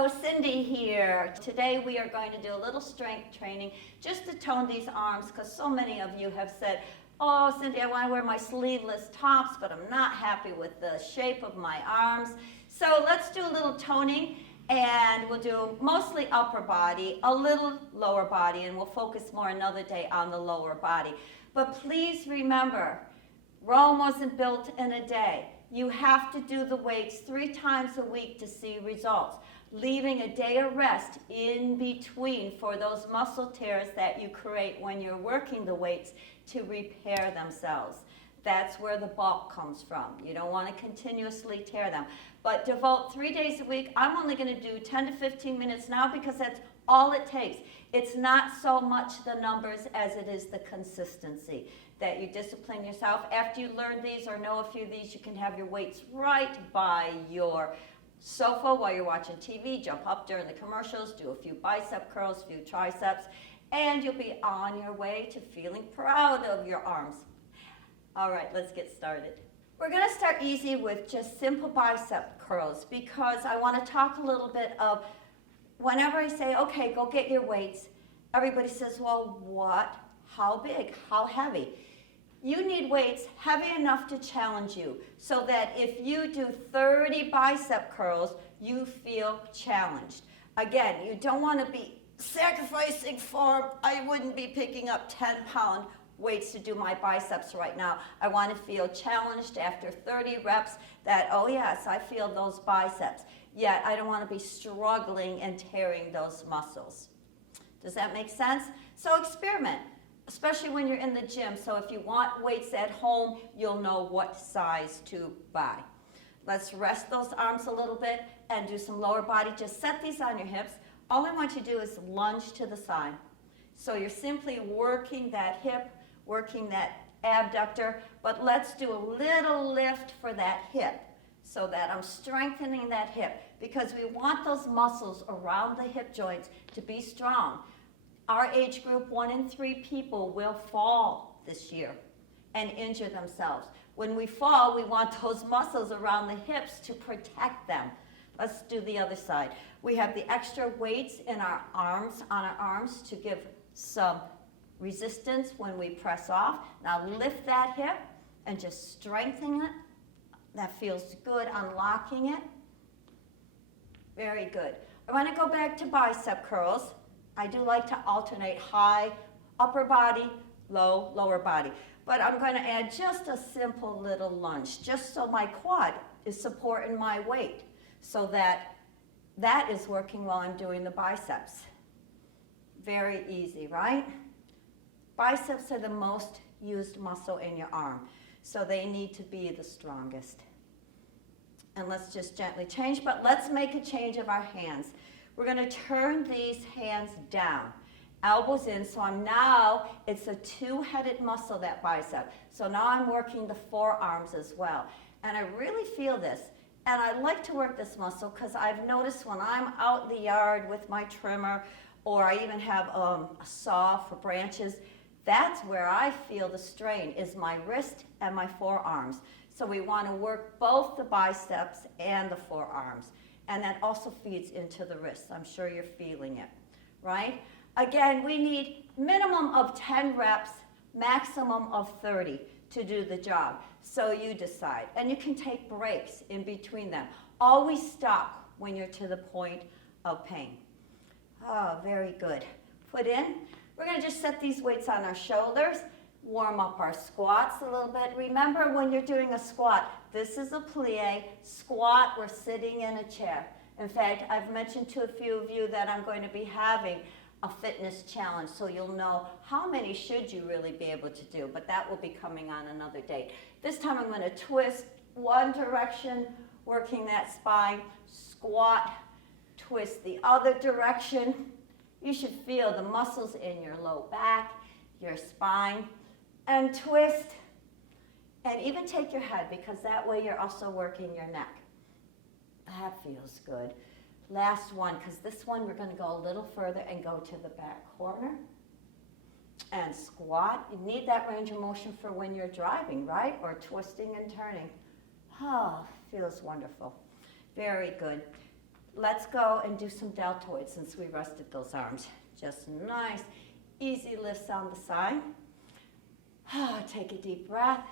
Hello, Cindy here. Today we are going to do a little strength training just to tone these arms because so many of you have said, oh, Cindy, I want to wear my sleeveless tops, but I'm not happy with the shape of my arms. So let's do a little toning, and we'll do mostly upper body, a little lower body, and we'll focus more another day on the lower body. But please remember, Rome wasn't built in a day. You have to do the weights 3 times a week to see results, leaving a day of rest in between for those muscle tears that you create when you're working the weights to repair themselves. That's where the bulk comes from. You don't want to continuously tear them. But devote 3 days a week. I'm only going to do 10 to 15 minutes now because that's all it takes. It's not so much the numbers as it is the consistency, that you discipline yourself. After you learn these or know a few of these, you can have your weights right by your sofa while you're watching TV, jump up during the commercials, do a few bicep curls, a few triceps, and you'll be on your way to feeling proud of your arms. All right, let's get started. We're going to start easy with just simple bicep curls because I want to talk a little bit of whenever I say, okay, go get your weights, everybody says, well, what? How big? How heavy? You need weights heavy enough to challenge you so that if you do 30 bicep curls, you feel challenged. Again, you don't want to be sacrificing form. I wouldn't be picking up 10-pound weights to do my biceps right now. I want to feel challenged after 30 reps that, oh yes, I feel those biceps. Yet I don't want to be struggling and tearing those muscles. Does that make sense? So experiment, especially when you're in the gym. So if you want weights at home, you'll know what size to buy. Let's rest those arms a little bit and do some lower body. Just set these on your hips. All I want you to do is lunge to the side. So you're simply working that hip, working that abductor, but let's do a little lift for that hip so that I'm strengthening that hip because we want those muscles around the hip joints to be strong. Our age group, 1 in 3 people will fall this year and injure themselves. When we fall, we want those muscles around the hips to protect them. Let's do the other side. We have the extra weights in our arms, on our arms, to give some resistance when we press off. Now lift that hip and just strengthen it. That feels good, unlocking it. Very good. I want to go back to bicep curls. I do like to alternate high upper body, low lower body. But I'm going to add just a simple little lunge, just so my quad is supporting my weight, so that that is working while I'm doing the biceps. Very easy, right? Biceps are the most used muscle in your arm, so they need to be the strongest. And let's just gently change, but let's make a change of our hands. We're going to turn these hands down, elbows in, so it's a 2-headed muscle, that bicep. So now I'm working the forearms as well. And I really feel this. And I like to work this muscle because I've noticed when I'm out in the yard with my trimmer, or I even have a saw for branches, that's where I feel the strain, is my wrist and my forearms. So we want to work both the biceps and the forearms. And that also feeds into the wrists. I'm sure you're feeling it, right? Again, we need minimum of 10 reps, maximum of 30 to do the job. So you decide. And you can take breaks in between them. Always stop when you're to the point of pain. Oh, very good. Put in. We're going to just set these weights on our shoulders, warm up our squats a little bit. Remember, when you're doing a squat, this is a plie. Squat, we're sitting in a chair. In fact, I've mentioned to a few of you that I'm going to be having a fitness challenge, so you'll know how many should you really be able to do, but that will be coming on another date. This time I'm going to twist one direction, working that spine, squat, twist the other direction. You should feel the muscles in your low back, your spine, and twist, and even take your head, because that way you're also working your neck. That feels good. Last one, because this one we're going to go a little further and go to the back corner and squat. You need that range of motion for when you're driving, right? Or twisting and turning. Oh, feels wonderful. Very good. let's go and do some deltoids since we rested those arms. Just nice, easy lifts on the side. Take a deep breath.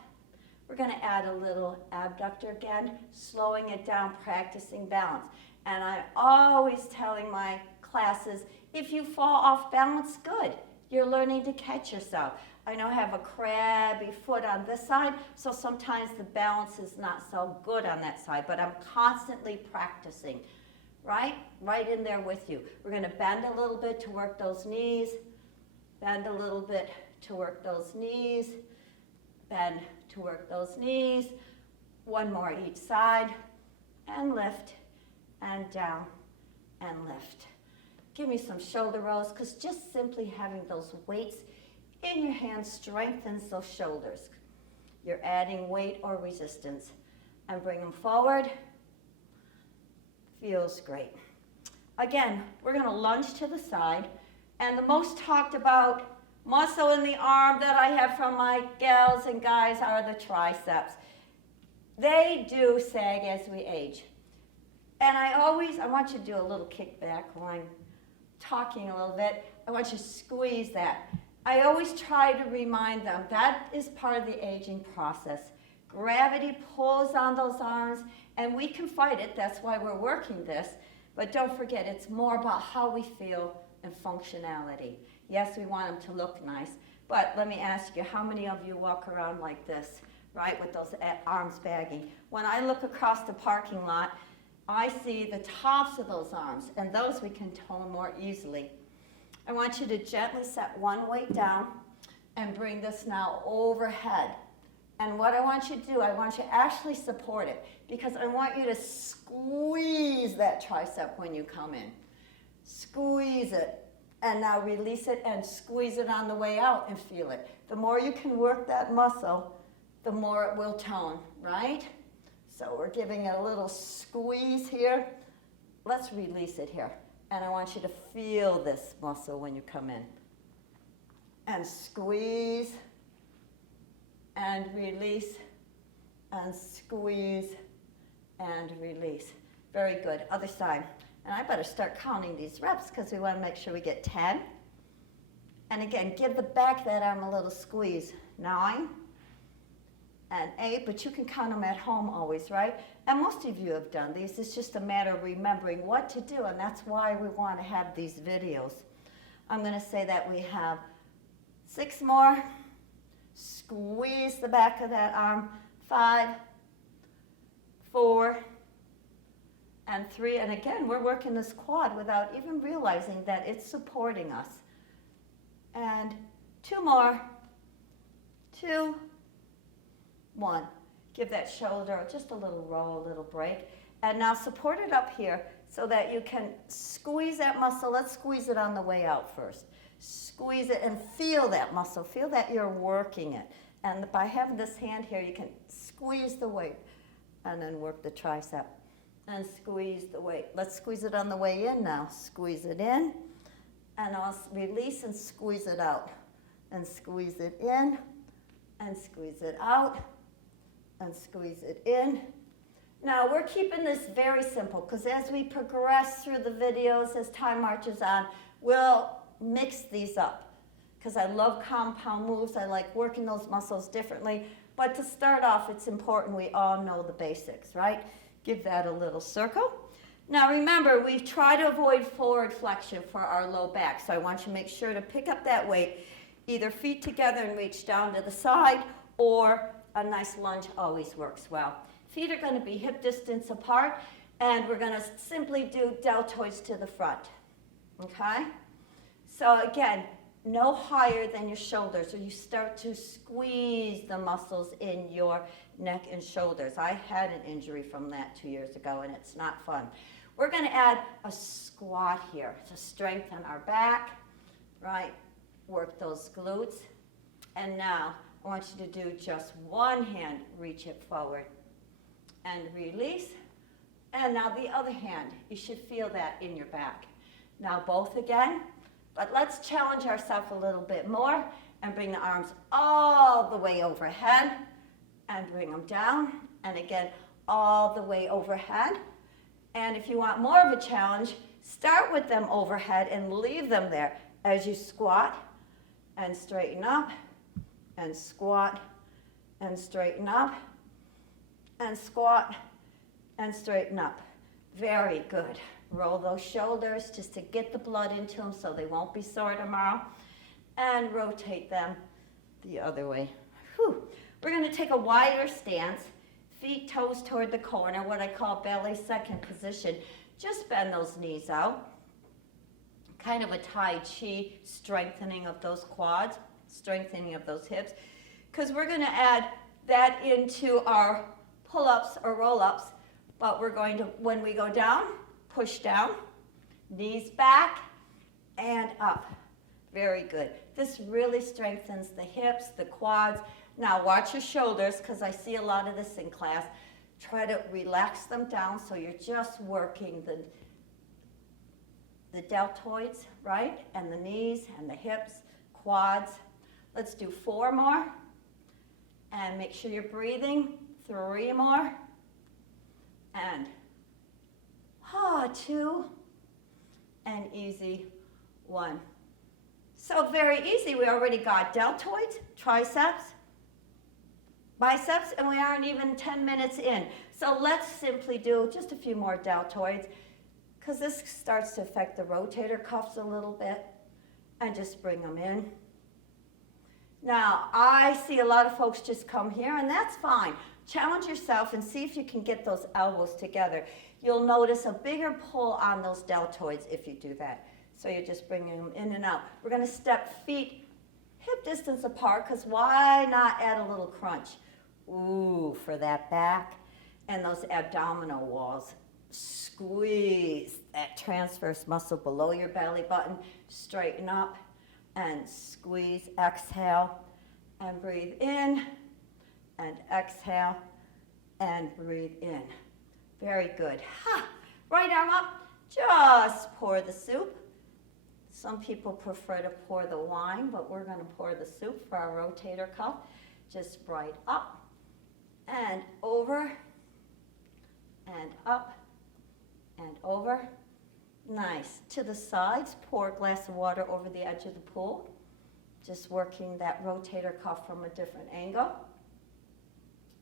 We're going to add a little abductor again, slowing it down, practicing balance. And I'm always telling my classes, if you fall off balance, good. You're learning to catch yourself. I know I have a crabby foot on this side, so sometimes the balance is not so good on that side, but I'm constantly practicing, right? Right in there with you. We're going to bend a little bit to work those knees, bend a little bit to work those knees, bend to work those knees. One more each side, and lift, and down, and lift. Give me some shoulder rolls, because just simply having those weights in your hands strengthens those shoulders. You're adding weight or resistance. And bring them forward. Feels great. Again, we're going to lunge to the side. And the most talked about muscle in the arm that I have from my gals and guys are the triceps. They do sag as we age. And I want you to do a little kickback while I'm talking a little bit. I want you to squeeze that. I always try to remind them that is part of the aging process. Gravity pulls on those arms, and we can fight it. That's why we're working this. But don't forget, it's more about how we feel and functionality. Yes, we want them to look nice, but let me ask you, how many of you walk around like this, right, with those arms bagging? When I look across the parking lot, I see the tops of those arms, and those we can tone more easily. I want you to gently set one weight down and bring this now overhead. And what I want you to do, I want you to actually support it, because I want you to squeeze that tricep when you come in. Squeeze it, and now release it and squeeze it on the way out and feel it. The more you can work that muscle, the more it will tone, right? So we're giving it a little squeeze here. Let's release it here. And I want you to feel this muscle when you come in. And squeeze, and release, and squeeze, and release. Very good. Other side. And I better start counting these reps because we want to make sure we get 10. And again, give the back of that arm a little squeeze. 9 and 8, but you can count them at home always, right? And most of you have done these. It's just a matter of remembering what to do, and that's why we want to have these videos. I'm going to say that we have 6 more. Squeeze the back of that arm. 5, 4, and 3. And again, we're working this quad without even realizing that it's supporting us. And 2 more. 2, 1. Give that shoulder just a little roll, a little break. And now support it up here so that you can squeeze that muscle. Let's squeeze it on the way out first. Squeeze it and feel that muscle. Feel that you're working it. And by having this hand here, you can squeeze the weight and then work the tricep. And squeeze the weight. Let's squeeze it on the way in now. Squeeze it in. And I'll release and squeeze it out. And squeeze it in. And squeeze it out. And squeeze it in. Now we're keeping this very simple because as we progress through the videos, as time marches on, we'll mix these up because I love compound moves. I like working those muscles differently. But to start off, it's important we all know the basics, right? Give that a little circle. Now remember, we try to avoid forward flexion for our low back. So I want you to make sure to pick up that weight, either feet together and reach down to the side, or a nice lunge always works well. Feet are going to be hip distance apart, and we're going to simply do deltoids to the front, okay? So again, no higher than your shoulders, or you start to squeeze the muscles in your neck and shoulders. I had an injury from that 2 years ago, and it's not fun. We're going to add a squat here to strengthen our back, right? Work those glutes. And now I want you to do just one hand, reach it forward and release. And now the other hand, you should feel that in your back. Now both again, but let's challenge ourselves a little bit more and bring the arms all the way overhead and bring them down. And again, all the way overhead And if you want more of a challenge, start with them overhead and leave them there as you squat and straighten up and squat and straighten up and squat and straighten up. Very good. Roll those shoulders just to get the blood into them so they won't be sore tomorrow. And rotate them the other way. Whew. We're going to take a wider stance, feet, toes toward the corner, what I call belly second position. Just bend those knees out. Kind of a Tai Chi, strengthening of those quads, strengthening of those hips. Because we're going to add that into our pull-ups or roll-ups. But we're going to, when we go down, push down, knees back, and up. Very good. This really strengthens the hips, the quads. Now watch your shoulders, because I see a lot of this in class. Try to relax them down so you're just working the deltoids, right? And the knees and the hips, quads. Let's do 4 more. And make sure you're breathing. 3 more. And 2. And easy 1. So very easy. We already got deltoids, triceps, biceps, and we aren't even 10 minutes in. So let's simply do just a few more deltoids, because this starts to affect the rotator cuffs a little bit, and just bring them in. Now, I see a lot of folks just come here, and that's fine. Challenge yourself and see if you can get those elbows together. You'll notice a bigger pull on those deltoids if you do that. So you're just bringing them in and out. We're going to step feet hip distance apart, because why not add a little crunch? Ooh, for that back and those abdominal walls. Squeeze that transverse muscle below your belly button. Straighten up and squeeze. Exhale and breathe in. And exhale and breathe in. Very good. Right arm up. Just pour the soup. Some people prefer to pour the wine, but we're going to pour the soup for our rotator cuff. Just right up and over and up and over. Nice. To the sides, pour a glass of water over the edge of the pool. Just working that rotator cuff from a different angle.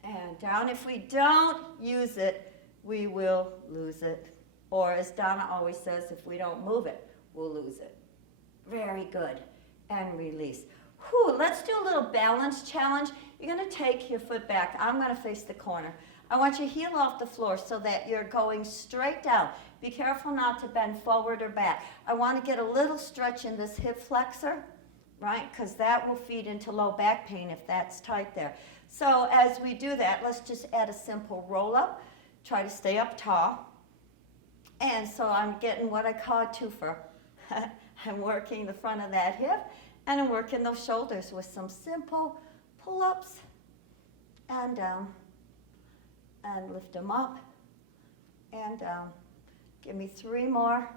And down. If we don't use it, we will lose it. Or as Donna always says, if we don't move it, we'll lose it. Very good. And release. Whew, let's do a little balance challenge. You're going to take your foot back. I'm going to face the corner. I want your heel off the floor so that you're going straight down. Be careful not to bend forward or back. I want to get a little stretch in this hip flexor, right? Because that will feed into low back pain if that's tight there. So as we do that, let's just add a simple roll up. Try to stay up tall. And so I'm getting what I call a twofer. I'm working the front of that hip, and I'm working those shoulders with some simple pull-ups and down, and lift them up and down. Give me 3 more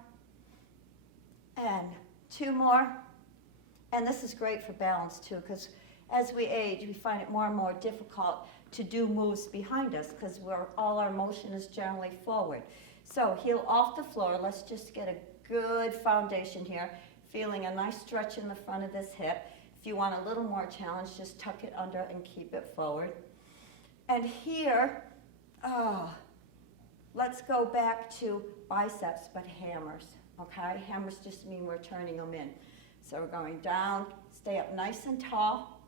and 2 more. And this is great for balance too, because as we age, we find it more and more difficult to do moves behind us, because all our motion is generally forward. So heel off the floor. Let's just get a good foundation here, feeling a nice stretch in the front of this hip. If you want a little more challenge, just tuck it under and keep it forward. And here, let's go back to biceps, but hammers, okay? Hammers just mean we're turning them in. So we're going down, stay up nice and tall.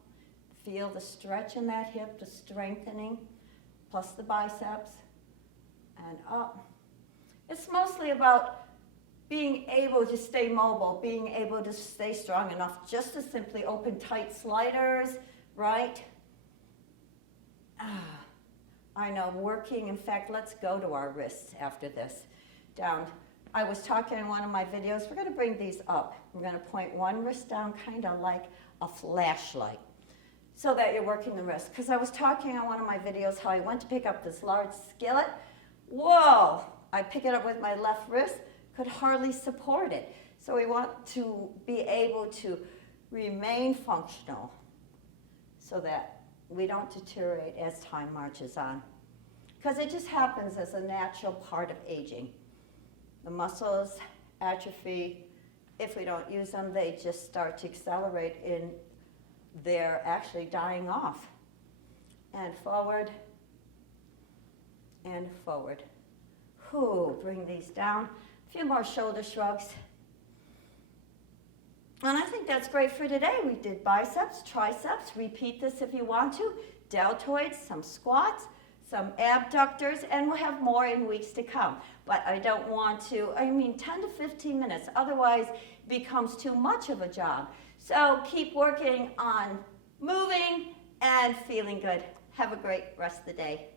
Feel the stretch in that hip, the strengthening, plus the biceps, and up. It's mostly about being able to stay mobile, being able to stay strong enough just to simply open tight sliders, right? I know, working. In fact, let's go to our wrists after this. Down. I was talking in one of my videos, we're going to bring these up. We're going to point one wrist down kind of like a flashlight so that you're working the wrist. Because I was talking in one of my videos how I went to pick up this large skillet. Whoa! I pick it up with my left wrist, could hardly support it. So we want to be able to remain functional so that we don't deteriorate as time marches on. Because it just happens as a natural part of aging. The muscles atrophy. If we don't use them, they just start to accelerate in they're actually dying off. And forward and forward. Whew, bring these down. A few more shoulder shrugs. And I think that's great for today. We did biceps, triceps. Repeat this if you want to. Deltoids, some squats, some abductors, and we'll have more in weeks to come. But I don't want to, 10 to 15 minutes, otherwise it becomes too much of a job. So keep working on moving and feeling good. Have a great rest of the day.